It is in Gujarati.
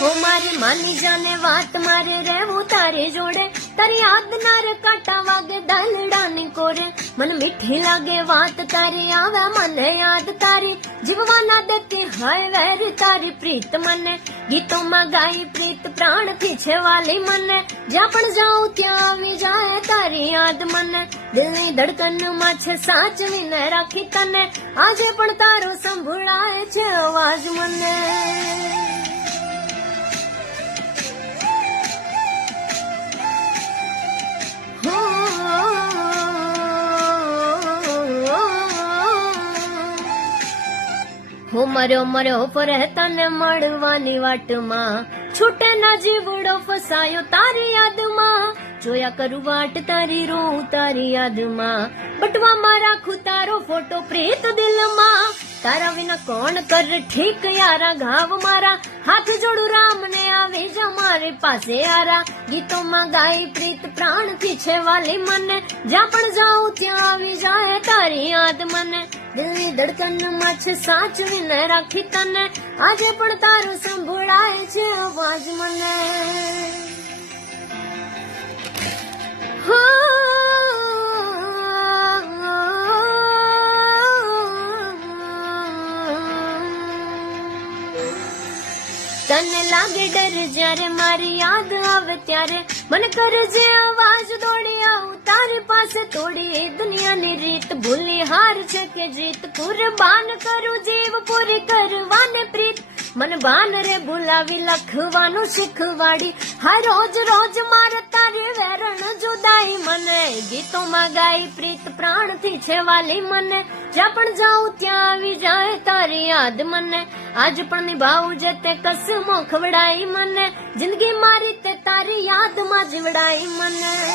હો મારે માની જાને વાત મારે રહેવું તારે જોડે, તારી યાદ ના રે કાંટા વાગે દાલડાની કોરે, મને મીઠી લાગે વાત તારી આવે મને યાદ તારી, જીવવાના દેતી હાય વેરી તારી પ્રીત મને, ગીતોમાં ગાઈ પ્રીત પ્રાણથી છે વાલી મને, જ્યાં પણ જાઉં ત્યાં આવી જાય તારી યાદ મને, દિલની ધડકનમાં છે સાચવીને રાખી તને, આજે પણ તારો સંભળાય છે અવાજ મને. હો મર્યો ફરે તને મળવાની વાટમાં, છૂટે ના જીવડો ફસાયો તારી યાદમાં, જોયા કરું વાટ તારી રોઉં તારી યાદમાં, બટવામાં રાખું તારો ફોટો પ્રીત દિલમાં, તારા વિના કોણ કર ઠીક યારા ઘાવ મારા, હાથ જોડું રામને આવી જા મારી પાસે યારા, ગીતોમાં ગાઈ પ્રીત પ્રાણથી છે વાલી મને, જ્યાં પણ જાઉં ત્યાં આવી જાય તારી યાદ મને, દિલની ધડકનમાં છે સાચવીને રાખી તને, આજે પણ તારું સંભળાય છે અવાજ મને. તને લાગે ડર જ્યારે મારી યાદ આવે ત્યારે, મને કરજે અવાજ દોડી આવું તારી પાસે, તોડી દુનિયાની રીત ભૂલી હાર છે કે જીત, કુરબાન કરું જીવ પૂરી કરવાને પ્રીત, મને બાન રે બોલાવી લખવાનું શીખવાડી, હા રોજ રોજ મારે તારી વેરણ જુદાઈ મને, ગીતોમાં ગાઈ પ્રીત પ્રાણથી છે વાલી મને, જ્યાં પણ જાઉં ત્યાં આવી જાય તારી યાદ મને, આજ પણ નિભાવું જે તે કસમો ખવડાઈ મને, જિંદગી મારી તે તારી યાદમાં જીવડાઈ મને.